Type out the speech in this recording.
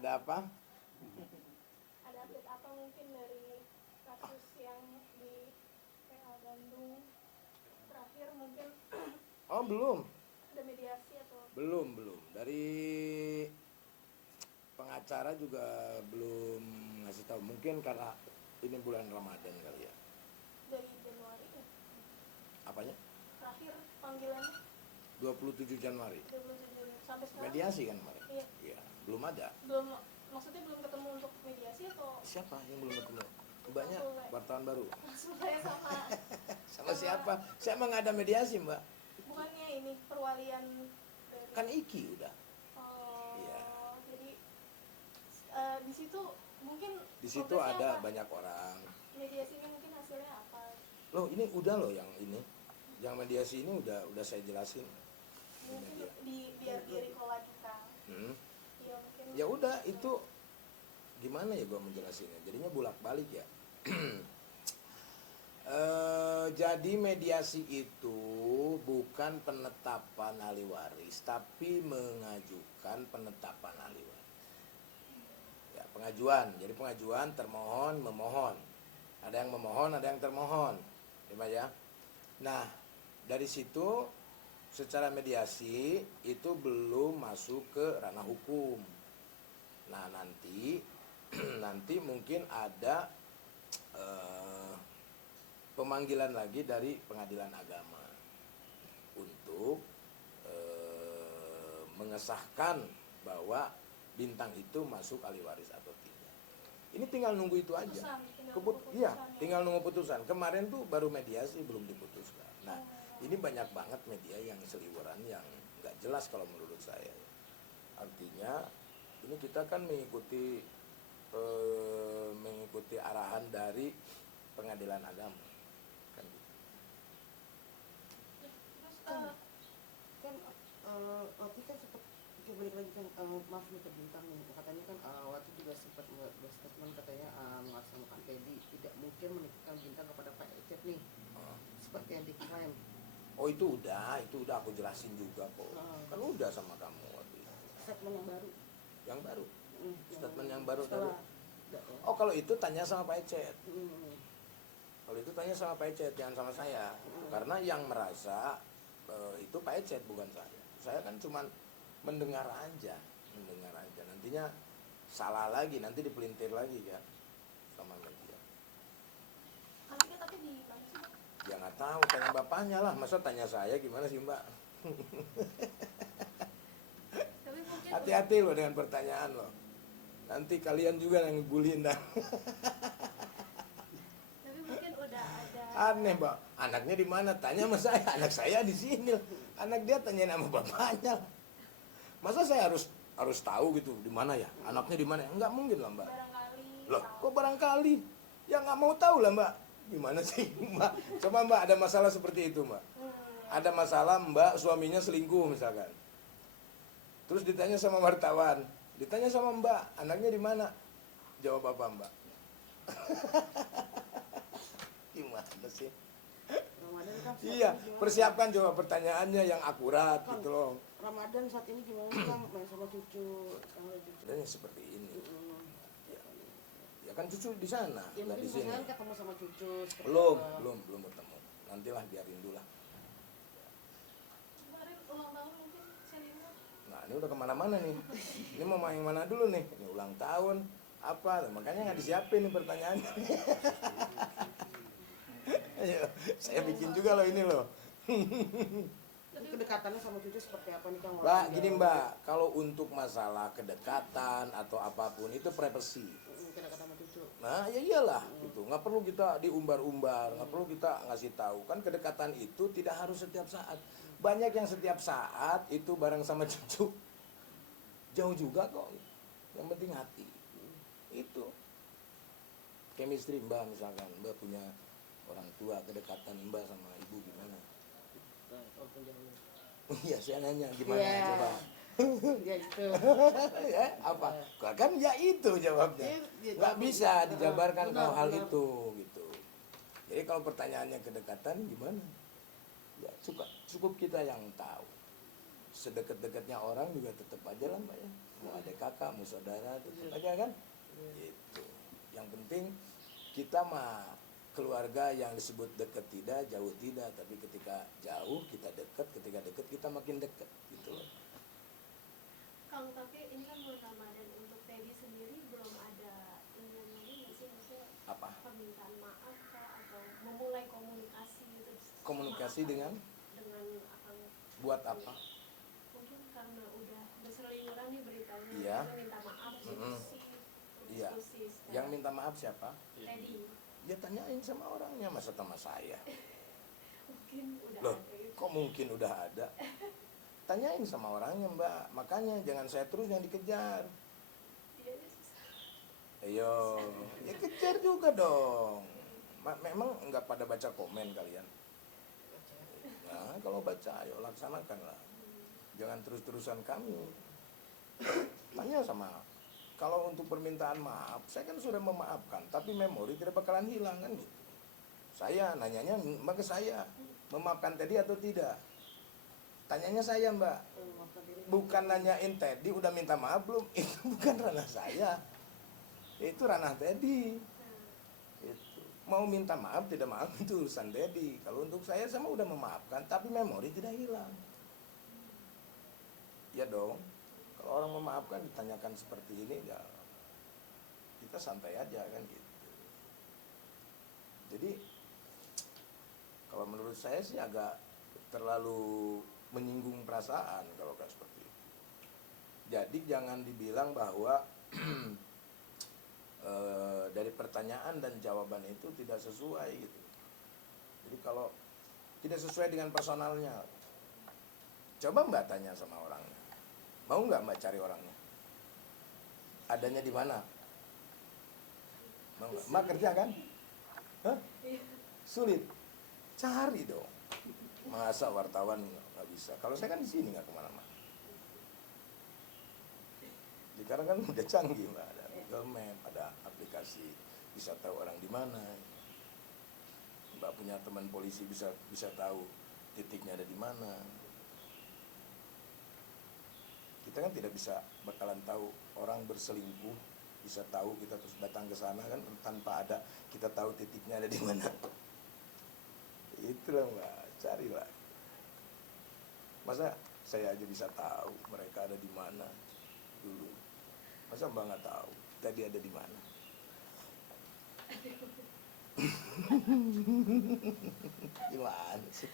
Ada apa? Ada update apa mungkin dari kasus yang di PA Bandung terakhir mungkin? Oh belum, Ada mediasi atau? belum. Dari pengacara juga belum ngasih tahu. Mungkin karena ini bulan Ramadan kali ya. Dari Januari ya? Apanya? Terakhir panggilannya 27 Januari. 27 sampai sekarang? Mediasi kan kemarin? Iya. Iya, belum ada. Belum, maksudnya belum ketemu untuk mediasi atau? Siapa yang belum ketemu? Mbaknya wartawan baru. Maksud saya sama. Sama siapa? Saya emang nggak ada mediasi, Mbak. Bukannya ini perwalian dari. Kan Iki udah. Oh, Iya. jadi di situ mungkin. Di situ progresnya ada apa? banyak orang. Mediasi ini mungkin hasilnya apa? Loh, ini udah loh yang ini. Yang mediasi ini udah saya jelasin. Mungkin biar di recall lagi kan. Ya mungkin. Ya udah itu gimana ya gua menjelasinnya. Jadinya bolak-balik ya. Jadi mediasi itu bukan penetapan ahli waris, tapi mengajukan penetapan ahli waris. Ya, pengajuan. Jadi pengajuan termohon, memohon. Ada yang memohon, ada yang termohon. Ya. Nah, dari situ secara mediasi itu belum masuk ke ranah hukum. Nah, nanti mungkin ada pemanggilan lagi dari pengadilan agama untuk mengesahkan bahwa bintang itu masuk ahli waris atau tidak. Ini tinggal nunggu itu aja. Iya, tinggal nunggu putusan. Kemarin tuh baru mediasi belum diputuskan. Nah, ini banyak banget media yang seliweran yang nggak jelas kalau menurut saya. Artinya ini kita kan mengikuti arahan dari pengadilan agama. Kan gitu. Kan waktu kan sempat balik lagi kan maaf nih ke bintang nih, katanya kan waktu juga sempat berstatement katanya melaksanakan Teddy tidak mungkin menitipkan bintang kepada Pak Ecep nih seperti yang diklaim. Oh itu udah aku jelasin juga kok. Kan udah sama kamu waktu itu. Statement yang baru. Yang baru. Statement yang baru setelah, tadi. Oh kalau itu tanya sama Pak Ecep. Kalau itu tanya sama Pak Ecep, jangan sama saya. Karena yang merasa itu Pak Ecep bukan saya. Saya kan cuman mendengar aja. Nantinya salah lagi, nanti dipelintir lagi kan sama media. Anaknya tapi di mana sih? Ya nggak tahu, tanya bapaknya lah. Masa tanya saya gimana sih Mbak? Tapi mungkin Hati-hati loh dengan pertanyaan loh. Nanti kalian juga yang ngibulin dah. Tapi mungkin udah ada. Aneh Mbak, anaknya di mana? Tanya sama saya, anak saya di sini. Anak dia tanya nama bapaknya. Masa saya harus tahu gitu di mana ya? Anaknya di mana? Enggak mungkin lah Mbak. Barangkali. Loh, kok barangkali? Ya nggak mau tahu lah Mbak. Gimana sih Mbak? Coba Mbak ada masalah seperti itu Mbak. Ada masalah Mbak suaminya selingkuh misalkan. Terus ditanya sama wartawan, ditanya sama Mbak, anaknya di mana? Jawab apa Mbak? Gimana sih? Ramadan kan saat Iya, ini gimana? persiapkan jawab pertanyaannya yang akurat gitu loh. Ramadan saat ini gimana Kang? Main sama cucu, Dan yang seperti ini. Ya kan cucu di sana, Ya nggak mungkin di sini. pasangan ketemu sama cucu seperti Belum apa? bertemu. Nantilah biarin dulu lah. Kemarin ulang tahun mungkin senior. Nah ini udah kemana-mana nih. Ini mau main mana dulu nih? Ini ulang tahun apa? Makanya nggak disiapin nih pertanyaannya. Ayo, saya bikin juga loh ini loh. Tapi kedekatannya sama cucu seperti apa nih Kang? Mbak, gini Mbak, kalau untuk masalah kedekatan atau apapun itu privasi. Kedekatan sama cucu. Nah, ya iyalah gitu. Nggak perlu kita diumbar-umbar, nggak perlu kita ngasih tahu. Kan kedekatan itu tidak harus setiap saat. Banyak yang setiap saat itu bareng sama cucu. Jauh juga kok. Yang penting hati. Itu. Chemistry Mbak misalkan, Mbak punya orang tua, kedekatan Mbak sama ibu gimana? Iya, saya nanya gimana coba. Ya itu. Ya, apa? Kan ya itu jawabnya. Nggak bisa dijabarkan kalau hal itu gitu. Jadi kalau pertanyaannya kedekatan gimana? Ya cukup kita yang tahu. Sedekat-dekatnya orang juga tetap aja lah Mbak ya. mau ada kakak, mau saudara, tetap aja kan. Gitu. Yang penting kita mah keluarga yang disebut dekat tidak, jauh tidak, tapi ketika jauh kita dekat, ketika dekat kita makin dekat gitu loh. Kang, tapi ini kan bulan Ramadan, untuk Teddy sendiri belum ada ingin lagi nggak sih, maksudnya Apa? permintaan maaf kah, atau memulai komunikasi gitu? Komunikasi dengan Akang? buat apa? Mungkin karena udah berseliweran nih beritanya, Iya. kita minta maaf, Mm-mm. Iya. diskusi secara- Yang minta maaf siapa? Teddy Ya tanyain sama orangnya, masa sama saya. mungkin udah Loh, ada gitu. kok mungkin udah ada? Tanyain sama orangnya, Mbak. Makanya jangan saya terus yang dikejar. Iya, iya, susah. Ayo, ya kejar juga dong. Memang nggak pada baca komen kalian. Nah, kalau baca, ayo laksanakanlah. Jangan terus-terusan kami. Tanya sama. Kalau untuk permintaan maaf, saya kan sudah memaafkan, tapi memori tidak bakalan hilang kan gitu. Saya nanyanya Mbak ke saya, memaafkan Teddy atau tidak? Tanyanya saya, Mbak. Bukan nanyain Teddy udah minta maaf belum? Itu bukan ranah saya. Itu ranah Teddy. Itu. Mau minta maaf tidak maaf itu urusan Teddy. Kalau untuk saya sama udah memaafkan, tapi memori tidak hilang. Ya dong. Kalau orang memaafkan ditanyakan seperti ini, ya kita santai aja kan gitu. Jadi kalau menurut saya sih agak terlalu menyinggung perasaan kalau kayak seperti itu. Jadi jangan dibilang bahwa dari pertanyaan dan jawaban itu tidak sesuai gitu. Jadi kalau tidak sesuai dengan personalnya, coba Mbak tanya sama orangnya. Mau nggak Mbak cari orangnya? Adanya di mana? Mau nggak? Mbak kerja kan? Hah? Sulit. Cari dong. Masa wartawan nggak bisa? Kalau saya kan di sini nggak kemana-mana. Sekarang kan udah canggih Mbak, ada Google Map, ada aplikasi bisa tahu orang di mana. Mbak punya teman polisi bisa tahu titiknya ada di mana. Kita kan tidak bisa bakalan tahu orang berselingkuh, bisa tahu kita terus datang ke sana kan tanpa ada kita tahu titiknya ada di mana. Itulah Mbak, carilah. Masa saya aja bisa tahu mereka ada di mana dulu. Masa Mbak nggak tahu tadi ada di mana? Gimana sih?